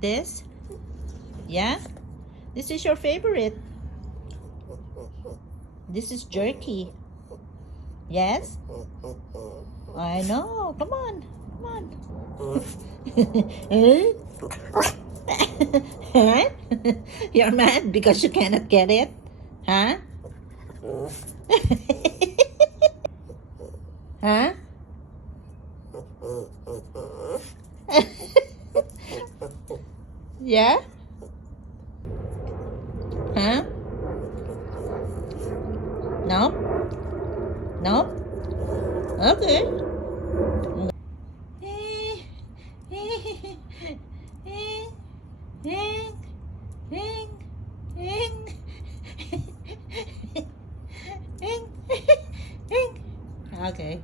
This? Yeah? This is your favorite. This is jerky. Yes? I know. Come on. Come on. Huh? You're mad because you cannot get it? Huh? Huh? Yeah? Huh? No? No? Okay. Okay.